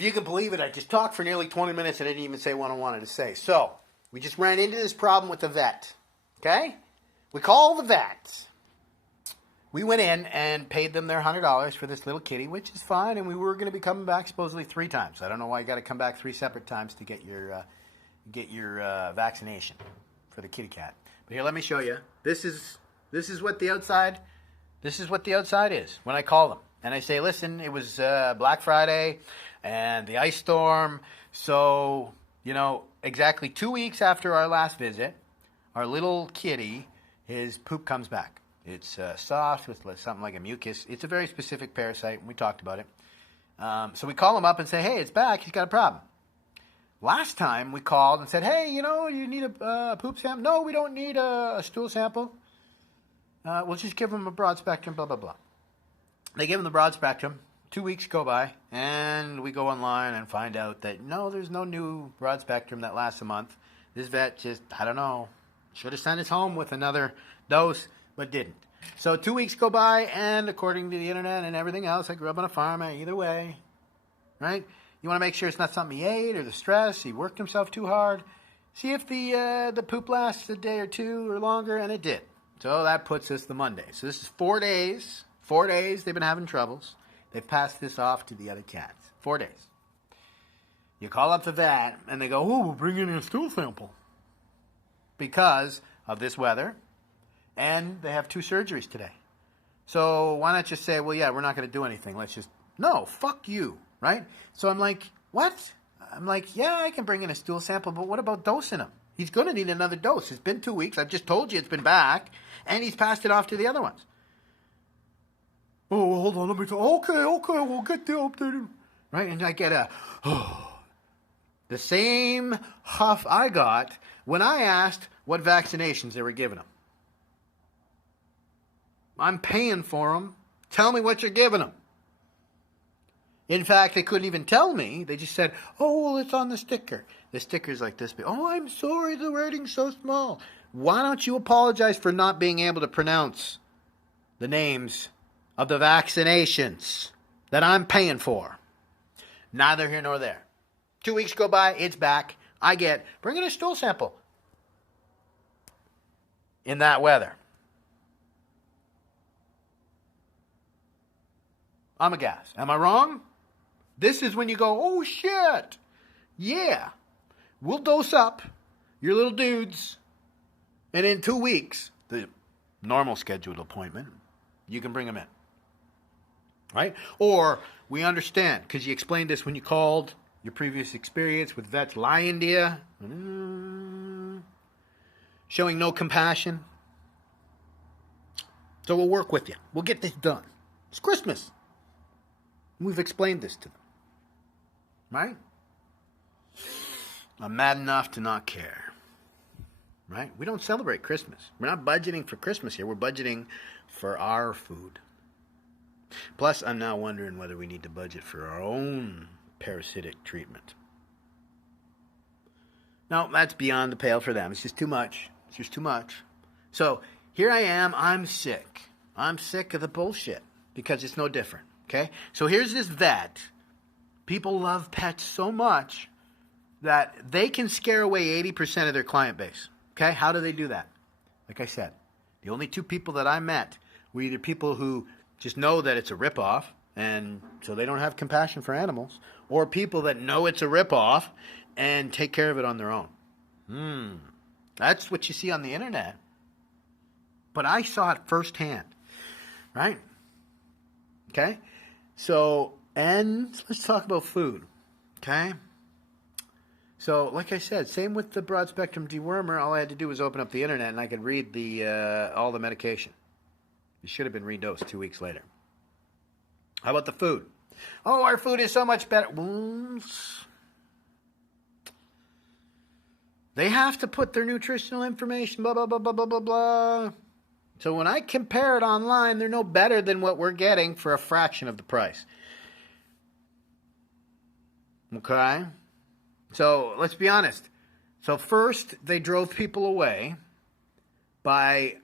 If you can believe it, I just talked for nearly 20 minutes and I didn't even say what I wanted to say. So, we just ran into this problem with the vet. Okay? We called the vet. We went in and paid them their $100 for this little kitty, which is fine, and we were going to be coming back supposedly 3 times. I don't know why you got to come back 3 separate times to get your vaccination for the kitty cat. But here, let me show you. This is what the outside. This is what the outside is when I call them and I say, listen, it was Black Friday and the ice storm, so exactly 2 weeks after our last visit, our little kitty, his poop comes back. It's soft with something like a mucus. It's a very specific parasite. We talked about it. So we call him up and say, hey, it's back. He's got a problem. Last time we called and said, hey, you need a poop sample? No, we don't need a stool sample. We'll just give him a broad spectrum, blah, blah, blah. They give him the broad spectrum. 2 weeks go by, and we go online and find out that, no, there's no new broad spectrum that lasts a month. This vet just, I don't know, should have sent us home with another dose, but didn't. So 2 weeks go by, and according to the internet and everything else, I grew up on a farm, either way, right? You want to make sure it's not something he ate or the stress, he worked himself too hard. See if the poop lasts a day or two or longer, and it did. So that puts us the Monday. So this is 4 days. 4 days they've been having troubles. They've passed this off to the other cats. 4 days. You call up the vet, and they go, oh, we'll bring in a stool sample. Because of this weather, and they have 2 surgeries today. So why not just say, well, yeah, we're not going to do anything. Let's just, no, fuck you, right? So I'm like, what? I'm like, yeah, I can bring in a stool sample, but what about dosing him? He's going to need another dose. It's been 2 weeks. I've just told you it's been back, and he's passed it off to the other ones. Oh, well, hold on, let me talk. Okay, we'll get the updated. Right, and I get the same huff I got when I asked what vaccinations they were giving them. I'm paying for them. Tell me what you're giving them. In fact, they couldn't even tell me. They just said, oh, well, it's on the sticker. The sticker's like this big. Oh, I'm sorry, the writing's so small. Why don't you apologize for not being able to pronounce the names of the vaccinations that I'm paying for? Neither here nor there. 2 weeks go by, it's back. I get, bring in a stool sample. In that weather. I'm aghast. Am I wrong? This is when you go, oh shit. Yeah. We'll dose up your little dudes. And in 2 weeks, the normal scheduled appointment, you can bring them in. Right? Or we understand, because you explained this when you called, your previous experience with vets lying to you, showing no compassion. So we'll work with you. We'll get this done. It's Christmas. We've explained this to them. Right? I'm mad enough to not care. Right? We don't celebrate Christmas. We're not budgeting for Christmas here. We're budgeting for our food. Plus, I'm now wondering whether we need to budget for our own parasitic treatment. No, that's beyond the pale for them. It's just too much. It's just too much. So, here I am. I'm sick. I'm sick of the bullshit because it's no different. Okay? So, here's this vet. People love pets so much that they can scare away 80% of their client base. Okay? How do they do that? Like I said, the only 2 people that I met were either people who just know that it's a ripoff, and so they don't have compassion for animals, or people that know it's a ripoff and take care of it on their own. That's what you see on the internet. But I saw it firsthand, right? Okay? So, and let's talk about food, okay? So, like I said, same with the broad spectrum dewormer. All I had to do was open up the internet and I could read all the medication. It should have been redosed 2 weeks later. How about the food? Oh, our food is so much better. They have to put their nutritional information, blah, blah, blah, blah, blah, blah, blah. So when I compare it online, they're no better than what we're getting for a fraction of the price. Okay? So let's be honest. So first, they drove people away by,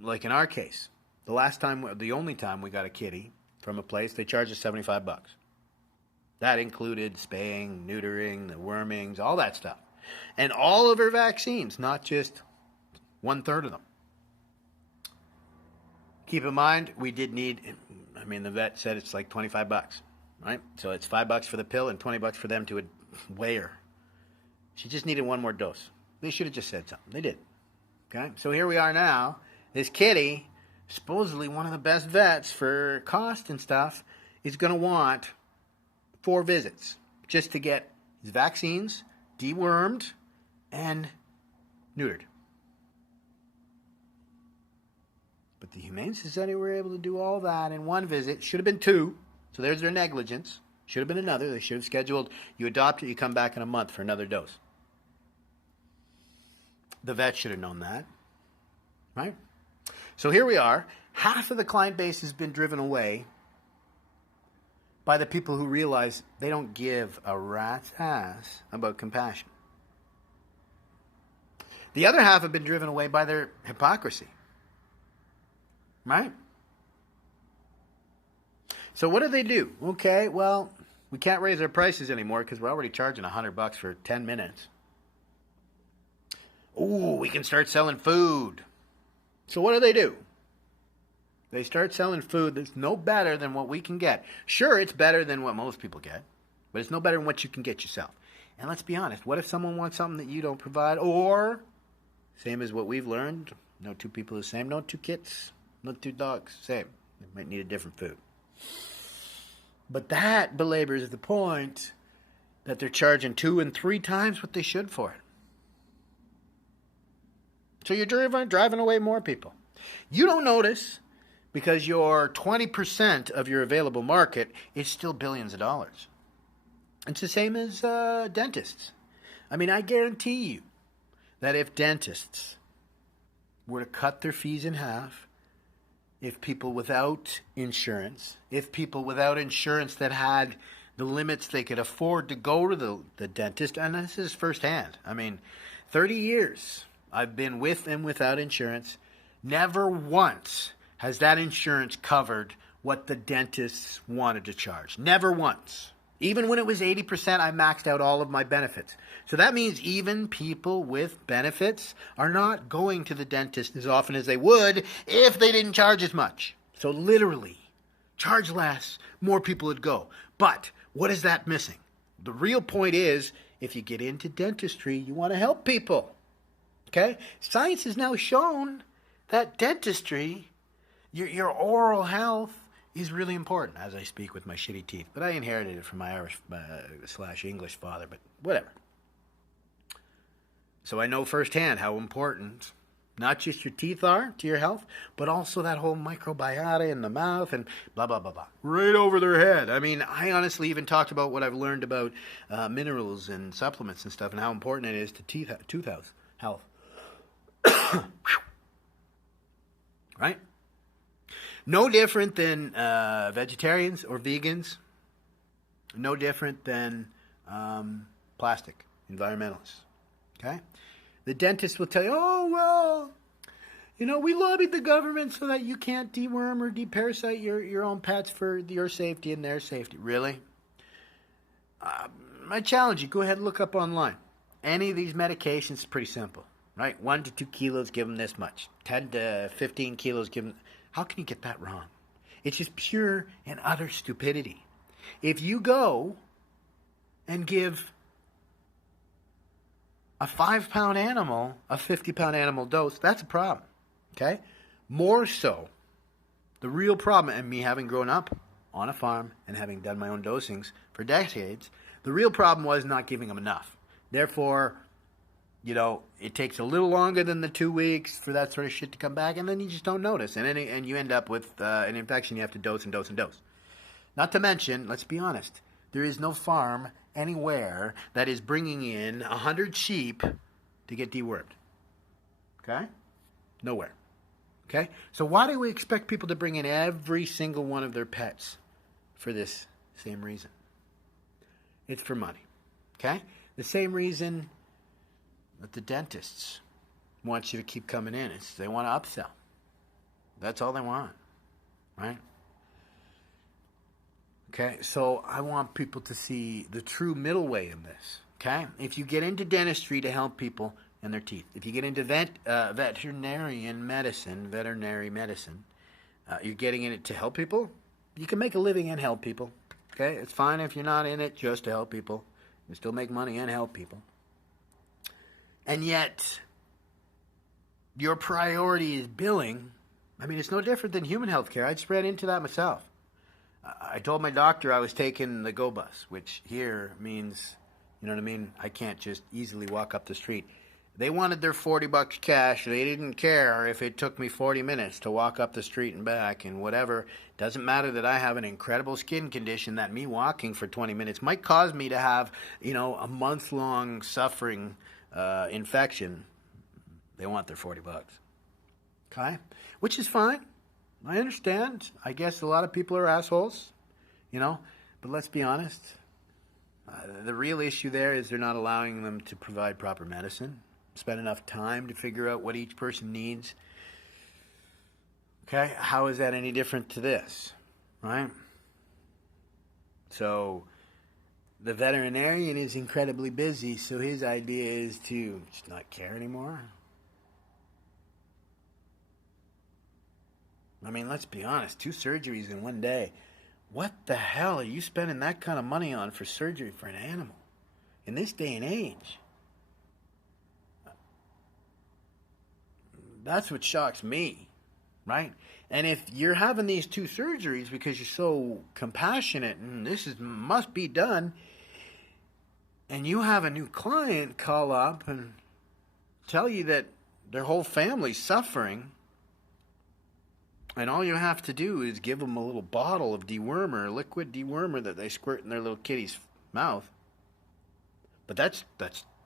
like in our case, the only time we got a kitty from a place, they charged us $75. That included spaying, neutering, the wormings, all that stuff. And all of her vaccines, not just 1/3 of them. Keep in mind, we did need, the vet said it's like $25, right? So it's $5 for the pill and $20 for them to weigh her. She just needed one more dose. They should have just said something. They did. Okay? So here we are now. This kitty, supposedly one of the best vets for cost and stuff, is going to want 4 visits just to get his vaccines dewormed and neutered. But the Humane Society were able to do all that in 1 visit. Should have been 2. So there's their negligence. Should have been another. They should have scheduled, you adopt it, you come back in a month for another dose. The vet should have known that. Right? So here we are. Half of the client base has been driven away by the people who realize they don't give a rat's ass about compassion. The other half have been driven away by their hypocrisy. Right? So what do? Okay, well, we can't raise our prices anymore because we're already charging $100 for 10 minutes. Ooh, we can start selling food. So what do? They start selling food that's no better than what we can get. Sure, it's better than what most people get, but it's no better than what you can get yourself. And let's be honest, what if someone wants something that you don't provide? Or, same as what we've learned, no 2 people are the same, no 2 kids, no 2 dogs, same. They might need a different food. But that belabors the point that they're charging 2 and 3 times what they should for it. So you're driving away more people. You don't notice because your 20% of your available market is still billions of dollars. It's the same as dentists. I guarantee you that if dentists were to cut their fees in half, if people without insurance that had the limits they could afford to go to the dentist, and this is firsthand. 30 years I've been with and without insurance. Never once has that insurance covered what the dentists wanted to charge. Never once. Even when it was 80%, I maxed out all of my benefits. So that means even people with benefits are not going to the dentist as often as they would if they didn't charge as much. So literally, charge less, more people would go. But what is that missing? The real point is, if you get into dentistry, you want to help people. Okay? Science has now shown that dentistry, your oral health, is really important, as I speak with my shitty teeth. But I inherited it from my Irish / English father, but whatever. So I know firsthand how important not just your teeth are to your health, but also that whole microbiota in the mouth and blah, blah, blah, blah. Right over their head. I honestly even talked about what I've learned about minerals and supplements and stuff and how important it is to tooth health. Right? No different than vegetarians or vegans. No different than plastic environmentalists. Okay? The dentist will tell you, we lobbied the government so that you can't deworm or deparasite your own pets for your safety and their safety. Really? I challenge you, go ahead and look up online. Any of these medications is pretty simple. Right? 1 to 2 kilos, give them this much. 10 to 15 kilos, give them... How can you get that wrong? It's just pure and utter stupidity. If you go and give a 5-pound animal a 50-pound animal dose, that's a problem. Okay? More so, the real problem, and me having grown up on a farm and having done my own dosings for decades, the real problem was not giving them enough. Therefore, it takes a little longer than the 2 weeks for that sort of shit to come back, and then you just don't notice. And you end up with an infection you have to dose and dose and dose. Not to mention, let's be honest, there is no farm anywhere that is bringing in 100 sheep to get dewormed. Okay? Nowhere. Okay? So why do we expect people to bring in every single one of their pets for this same reason? It's for money. Okay? The same reason that the dentists want you to keep coming in. They want to upsell. That's all they want. Right? Okay, so I want people to see the true middle way in this. Okay, if you get into dentistry to help people and their teeth, if you get into veterinary medicine, you're getting in it to help people. You can make a living and help people. Okay, it's fine if you're not in it just to help people. You still make money and help people. And yet, your priority is billing. I mean, it's no different than human health care. I just ran into that myself. I told my doctor I was taking the go bus, which here means, you know what I mean? I can't just easily walk up the street. They wanted their $40 cash. They didn't care if it took me 40 minutes to walk up the street and back and whatever. Doesn't matter that I have an incredible skin condition that me walking for 20 minutes might cause me to have, a month-long suffering infection. They want their $40. Okay? Which is fine. I understand. I guess a lot of people are assholes, but let's be honest. The real issue there is they're not allowing them to provide proper medicine, spend enough time to figure out what each person needs. Okay? How is that any different to this? Right? So, the veterinarian is incredibly busy, so his idea is to just not care anymore. I mean, let's be honest, 2 surgeries in one day. What the hell are you spending that kind of money on for surgery for an animal in this day and age? That's what shocks me, right? And if you're having these 2 surgeries because you're so compassionate and must be done, and you have a new client call up and tell you that their whole family's suffering, and all you have to do is give them a little bottle of dewormer, liquid dewormer that they squirt in their little kitty's mouth. But that's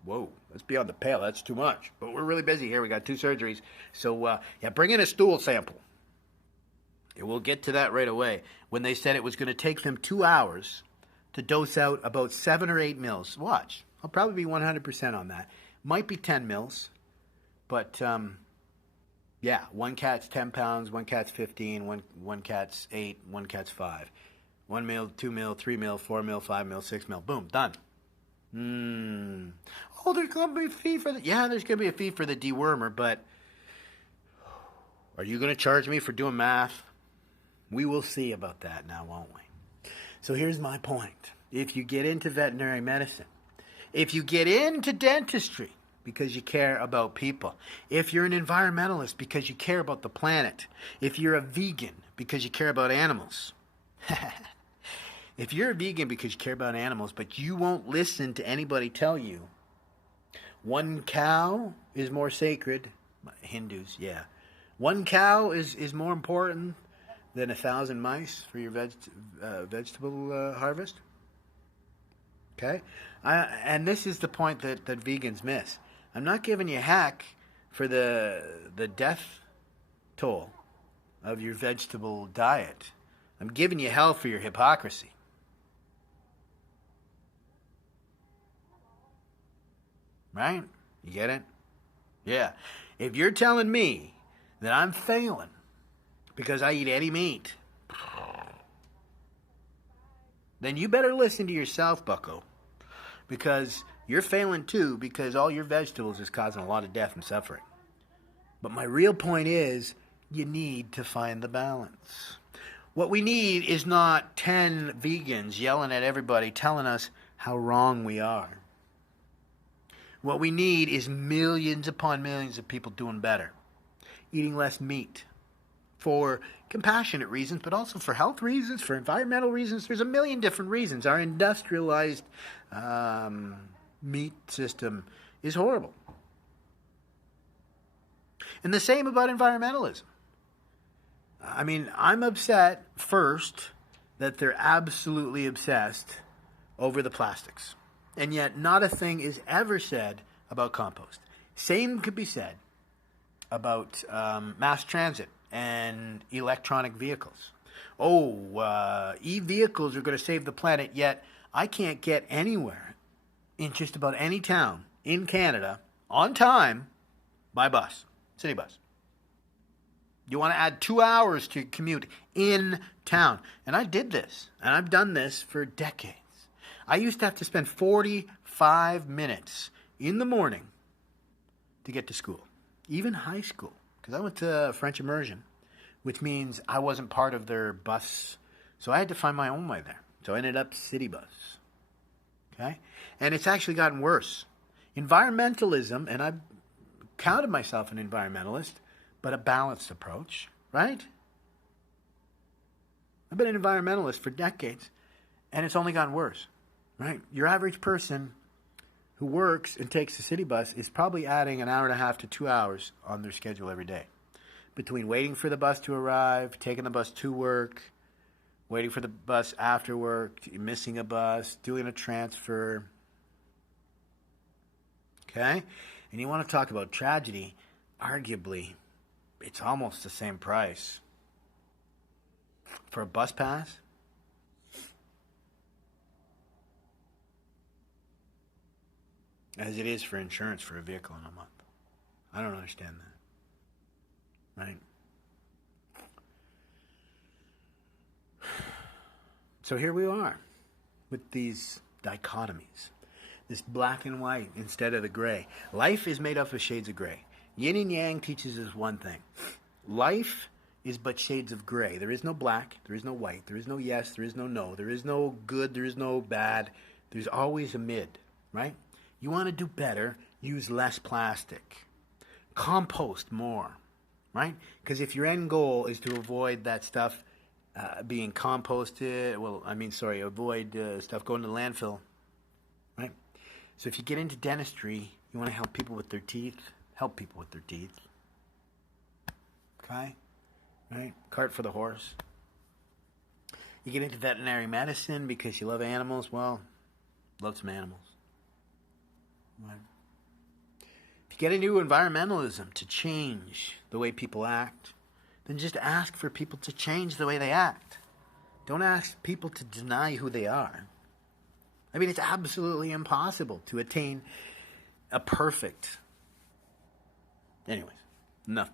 whoa, that's beyond the pale. That's too much. But we're really busy here. We got 2 surgeries. So, bring in a stool sample. And we'll get to that right away. When they said it was going to take them 2 hours to dose out about 7 or 8 mils. Watch. I'll probably be 100% on that. Might be 10 mils. But, yeah, one cat's 10 pounds, one cat's 15, one cat's 8, one cat's 5. 1 mil, 2 mil, 3 mil, 4 mil, 5 mil, 6 mil. Boom, done. Oh, there's going to be a fee for the... Yeah, there's going to be a fee for the dewormer, but are you going to charge me for doing math? We will see about that now, won't we? So here's my point. If you get into veterinary medicine, if you get into dentistry, because you care about people. If you're an environmentalist because you care about the planet. If you're a vegan because you care about animals. If you're a vegan because you care about animals, but you won't listen to anybody tell you one cow is more sacred, Hindus, yeah. One cow is more important than 1,000 mice for your vegetable harvest. Okay? And this is the point that vegans miss. I'm not giving you heck for the death toll of your vegetable diet. I'm giving you hell for your hypocrisy. Right? You get it? Yeah. If you're telling me that I'm failing because I eat any meat, then you better listen to yourself, bucko. Because you're failing too, because all your vegetables is causing a lot of death and suffering. But my real point is, you need to find the balance. What we need is not 10 vegans yelling at everybody, telling us how wrong we are. What we need is millions upon millions of people doing better. Eating less meat. For compassionate reasons, but also for health reasons, for environmental reasons. There's a million different reasons. Our industrialized meat system is horrible. And the same about environmentalism. I mean, I'm upset, first, that they're absolutely obsessed over the plastics. And yet, not a thing is ever said about compost. Same could be said about mass transit and electronic vehicles. E-vehicles are going to save the planet, yet I can't get anywhere in just about any town in Canada on time by bus, city bus. You want to add 2 hours to your commute in town. And I did this, and I've done this for decades. I used to have to spend 45 minutes in the morning to get to school, even high school, because I went to French immersion, which means I wasn't part of their bus, so I had to find my own way there. So I ended up city bus, okay? And it's actually gotten worse. Environmentalism, and I've counted myself an environmentalist, but a balanced approach, right? I've been an environmentalist for decades, and it's only gotten worse, right? Your average person who works and takes the city bus is probably adding an hour and a half to 2 hours on their schedule every day, between waiting for the bus to arrive, taking the bus to work, waiting for the bus after work, missing a bus, doing a transfer. Okay? And you want to talk about tragedy, arguably, it's almost the same price for a bus pass as it is for insurance for a vehicle in a month. I don't understand that. Right? So here we are with these dichotomies, this black and white instead of the gray. Life is made up of shades of gray. Yin and yang teaches us one thing. Life is but shades of gray. There is no black, there is no white, there is no yes, there is no no, there is no good, there is no bad. There's always a mid, right? You want to do better, use less plastic. Compost more, right? Because if your end goal is to avoid that stuff being composted, avoid stuff going to the landfill, right? So if you get into dentistry, you want to help people with their teeth, okay? Right? Cart for the horse. You get into veterinary medicine because you love animals, well, love some animals. Right? If you get into environmentalism to change the way people act, then just ask for people to change the way they act. Don't ask people to deny who they are. I mean, it's absolutely impossible to attain a perfect. Anyways, enough.